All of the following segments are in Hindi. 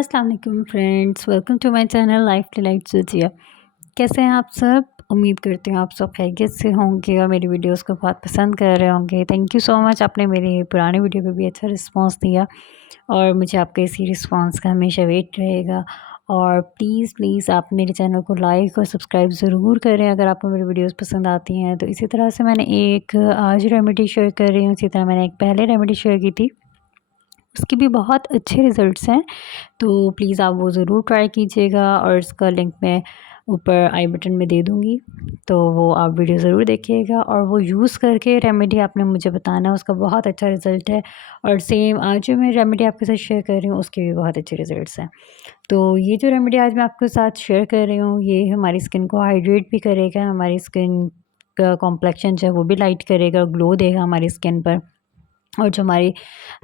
अस्सलाम वालेकुम friends, welcome to my channel life delight Sujiya. कैसे हैं आप सब? उम्मीद करती हूँ आप सब खैरियत से होंगे और मेरी वीडियोस को बहुत पसंद कर रहे होंगे। थैंक यू सो मच, आपने मेरी पुरानी वीडियो पे भी अच्छा रिस्पांस दिया और मुझे आपके इसी रिस्पांस का हमेशा वेट रहेगा। और प्लीज़ प्लीज़ आप मेरे चैनल को लाइक और सब्सक्राइब ज़रूर करें अगर आपको मेरी वीडियोस पसंद आती हैं। तो इसी तरह से मैंने एक आज रेमेडी शेयर कर रही हूँ, इसी तरह मैंने एक पहले रेमेडी शेयर की थी, उसके भी बहुत अच्छे रिज़ल्ट्स हैं। तो प्लीज़ आप वो ज़रूर ट्राई कीजिएगा और इसका लिंक मैं ऊपर आई बटन में दे दूँगी, तो वो आप वीडियो ज़रूर देखिएगा और वो यूज़ करके रेमेडी आपने मुझे बताना है, उसका बहुत अच्छा रिज़ल्ट है। और सेम आज जो मैं रेमेडी आपके साथ शेयर कर रही हूँ उसके भी बहुत अच्छे रिज़ल्ट्स हैं। तो ये जो रेमेडी आज मैं आपके साथ शेयर कर रही हूँ, ये हमारी स्किन को हाइड्रेट भी करेगा, हमारी स्किन का कॉम्प्लेक्शन जो है वो भी लाइट करेगा, ग्लो देगा हमारी स्किन पर। और जो हमारी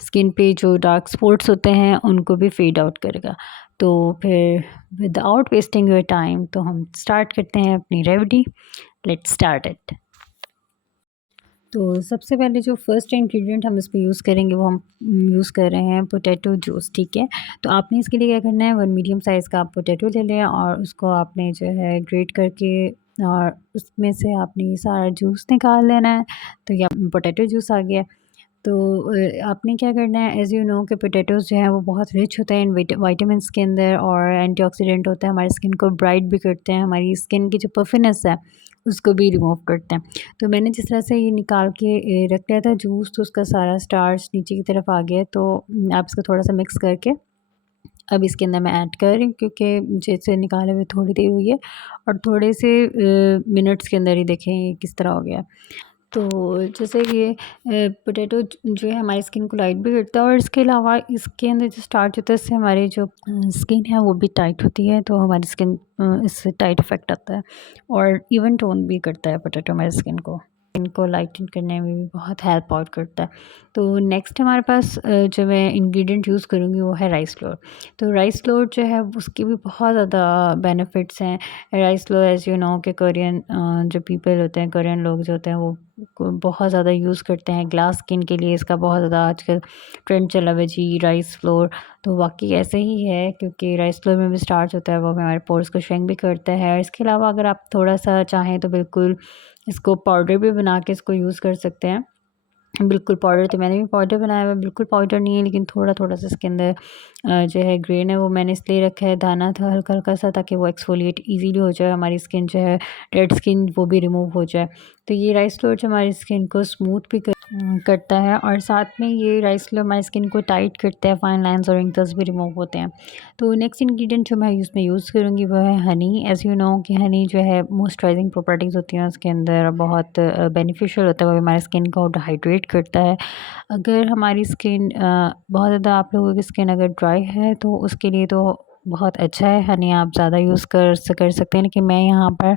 स्किन पे जो डार्क स्पॉट्स होते हैं उनको भी फेड आउट करेगा। तो फिर विदाउट वेस्टिंग योर टाइम तो हम स्टार्ट करते हैं अपनी रेमेडी। Let's start it. तो सबसे पहले जो फर्स्ट इंग्रेडिएंट हम इसमें यूज़ करेंगे वो हम यूज़ कर रहे हैं पोटैटो जूस, ठीक है। तो आपने इसके लिए क्या करना है, 1 मीडियम साइज़ का आप पोटैटो ले लें और उसको आपने जो है ग्रेट करके और उसमें से आपने सारा जूस निकाल लेना है। तो ये पोटैटो जूस आ गया। तो आपने क्या करना है, एज़ यू नो कि पोटैटोज़ जो हैं वो बहुत रिच होते हैं इन विटामिन्स के अंदर और एंटीऑक्सीडेंट होता है, हमारी स्किन को ब्राइट भी करते हैं, हमारी स्किन की जो पफीनेस है उसको भी रिमूव करते हैं। तो मैंने जिस तरह से ये निकाल के रख लिया था जूस, तो उसका सारा स्टार्च नीचे की तरफ आ गया। तो आप इसको थोड़ा सा मिक्स करके अब इसके अंदर मैं ऐड कर रही हूँ, क्योंकि मुझे इसे निकाले हुए थोड़ी देर हुई है और थोड़े से मिनट्स के अंदर ही देखें ये किस तरह हो गया। तो जैसे ये पोटैटो जो है हमारी स्किन को लाइट भी करता है और इसके अलावा इसके अंदर जो स्टार्च होता है इससे हमारी जो स्किन है वो भी टाइट होती है, तो हमारी स्किन इससे टाइट इफ़ेक्ट आता है और इवन टोन भी करता है पोटैटो हमारी स्किन को। इनको लाइटन करने में भी बहुत हेल्प आउट करता है। तो नेक्स्ट हमारे पास जो मैं इंग्रेडिएंट यूज़ करूँगी वो है राइस फ्लोर। तो राइस फ्लोर जो है उसके भी बहुत ज़्यादा बेनिफिट्स हैं। Rice flour as you know कि कोरियन जो पीपल होते हैं, कोरियन लोग जो होते हैं वो बहुत ज़्यादा यूज़ करते हैं ग्लास स्किन के लिए। इसका बहुत ज़्यादा आजकल ट्रेंड चला हुआ है जी, राइस फ्लोर। तो वाकई ऐसे ही है, क्योंकि राइस फ्लोर में भी स्टार्च होता है, वो हमारे पोर्स को श्रिंक भी करता है। इसके अलावा अगर आप थोड़ा सा चाहें तो बिल्कुल इसको पाउडर भी बना के इसको यूज़ कर सकते हैं। बिल्कुल पाउडर, तो मैंने भी पाउडर बनाया हुआ है, बिल्कुल पाउडर नहीं है लेकिन थोड़ा-थोड़ा सा इसके अंदर जो है ग्रेन है वो मैंने इसलिए रखा है, दाना था हल्का-हल्का सा, ताकि वो एक्सफोलिएट ईज़िली हो जाए, हमारी स्किन जो है डेड स्किन वो भी रिमूव हो जाए। तो ये राइस फ्लोर जो हमारी स्किन को स्मूथ भी करता है और साथ में ये राइस फ्लोर हमारी स्किन को टाइट करता है, फाइन लाइन्स और रिंकल्स भी रिमूव होते हैं। तो नेक्स्ट इंग्रेडिएंट जो मैं इसमें यूज़ करूँगी वो है हनी। एज़ यू नो कि हनी जो है मॉइस्चराइजिंग प्रॉपर्टीज़ होती हैं उसके अंदर, बहुत बेनिफिशियल होता है, वो हमारी स्किन को हाइड्रेट करता है। अगर हमारी स्किन बहुत ज़्यादा, आप लोगों की स्किन अगर ड्राई है तो उसके लिए तो बहुत अच्छा है हनी, आप ज़्यादा यूज़ कर सकते हैं, लेकिन मैं यहाँ पर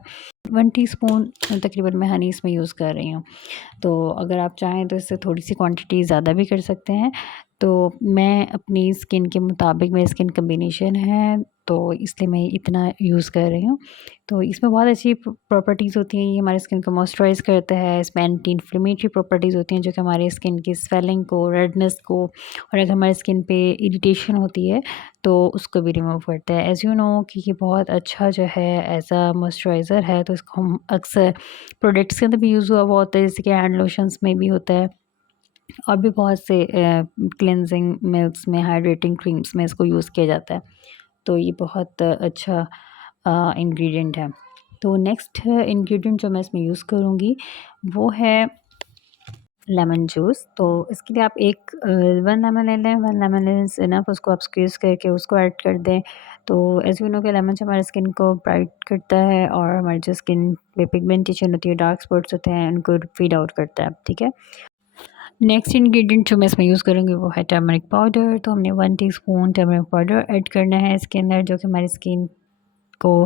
1 टीस्पून तकरीबन मैं हनी इसमें यूज़ कर रही हूँ। तो अगर आप चाहें तो इससे थोड़ी-सी क्वांटिटी ज़्यादा भी कर सकते हैं। तो मैं अपनी स्किन के मुताबिक, मेरी स्किन कॉम्बिनेशन है तो इसलिए मैं इतना यूज़ कर रही हूँ। तो इसमें बहुत अच्छी प्रॉपर्टीज़ होती हैं, ये हमारी स्किन को मॉइस्चराइज़ करता है, इसमें एंटी इन्फ्लेमेटरी प्रॉपर्टीज़ होती हैं जो कि हमारी स्किन की स्वेलिंग को, रेडनेस को, और अगर हमारी स्किन पे इरिटेशन होती है तो उसको भी रिमूव करता है। एज़ यू नो कि ये बहुत अच्छा जो है एज़ अ मॉइस्चराइज़र है, तो इसको हम अक्सर प्रोडक्ट्स के अंदर भी यूज़ हुआ होता है, जैसे कि हैंड लोशंस में भी होता है और भी बहुत से क्लेंजिंग मिल्क्स में, हाइड्रेटिंग क्रीम्स में इसको यूज़ किया जाता है। तो ये बहुत अच्छा इंग्रेडिएंट है। तो नेक्स्ट इंग्रेडिएंट जो मैं इसमें यूज़ करूँगी वो है लेमन जूस। तो इसके लिए आप 1 लेमन ले लें, 1 लेमन इज़ इनफ, उसको आप स्क्वीज़ करके उसको ऐड कर दें। तो एज़ यू नो कि लेमन जो हमारी स्किन को ब्राइट करता है और हमारी जो स्किन पे पिगमेंटेशन होती है, डार्क स्पॉट्स होते हैं, उनको फेड आउट करता है, ठीक है। नेक्स्ट इंग्रेडिएंट जो मैं इसमें यूज़ करूँगी वो है टर्मरिक पाउडर। तो हमने 1 टीस्पून टर्मरिक पाउडर ऐड करना है इसके अंदर, जो कि हमारी स्किन को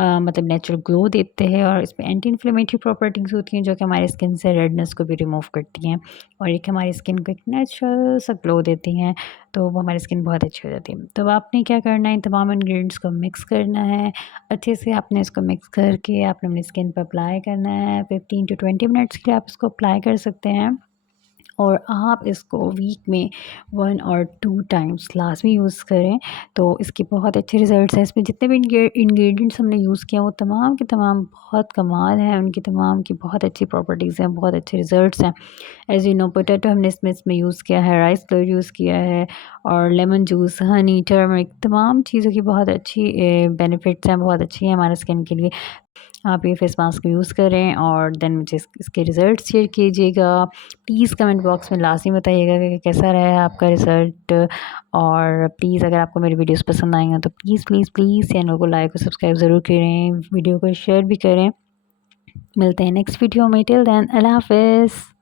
मतलब नेचुरल ग्लो देते हैं और इसमें एंटी इन्फ्लेमेटरी प्रॉपर्टीज़ होती हैं जो कि हमारी स्किन से रेडनेस को भी रिमूव करती हैं और एक हमारी स्किन को एक नेचुरल सा ग्लो देती हैं। तो वो हमारी स्किन बहुत अच्छी हो जाती है। तो अब आपने क्या करना है, इन तमाम इंग्रेडिएंट्स को मिक्स करना है अच्छे से। आपने इसको मिक्स करके आपने अपनी स्किन पर अप्लाई करना है। 15 टू 20 मिनट्स के लिए आप इसको अप्लाई कर सकते हैं और आप इसको वीक में 1 और 2 टाइम्स लाज़मी यूज़ करें। तो इसके बहुत अच्छे रिज़ल्ट्स हैं। इसमें जितने भी इंग्रेडिएंट्स हमने यूज़ किए हैं वो तमाम के तमाम बहुत कमाल हैं। उनकी तमाम की बहुत अच्छी प्रॉपर्टीज़ हैं, बहुत अच्छे रिज़ल्ट्स हैं। एज़ यू नो पोटैटो हमने इसमें यूज़ किया है, राइस फ्लोर यूज़ किया है और लेमन जूस, हनी, टर्मरिक, तमाम चीज़ों की बहुत अच्छी बेनिफिट्स हैं, बहुत अच्छी हैं हमारे स्किन के लिए। आप ये फेस मास्क यूज़ करें और देन मुझे इसके रिज़ल्ट शेयर कीजिएगा। प्लीज़ कमेंट बॉक्स में लाज़मी बताइएगा कि कैसा रहा है आपका रिज़ल्ट। और प्लीज़ अगर आपको मेरी वीडियोस पसंद आई हैं तो प्लीज़ प्लीज़ प्लीज़ चैनल को लाइक और सब्सक्राइब ज़रूर करें, वीडियो को शेयर भी करें। मिलते हैं नेक्स्ट वीडियो में, टिल देन अल्लाह हाफ़िज़।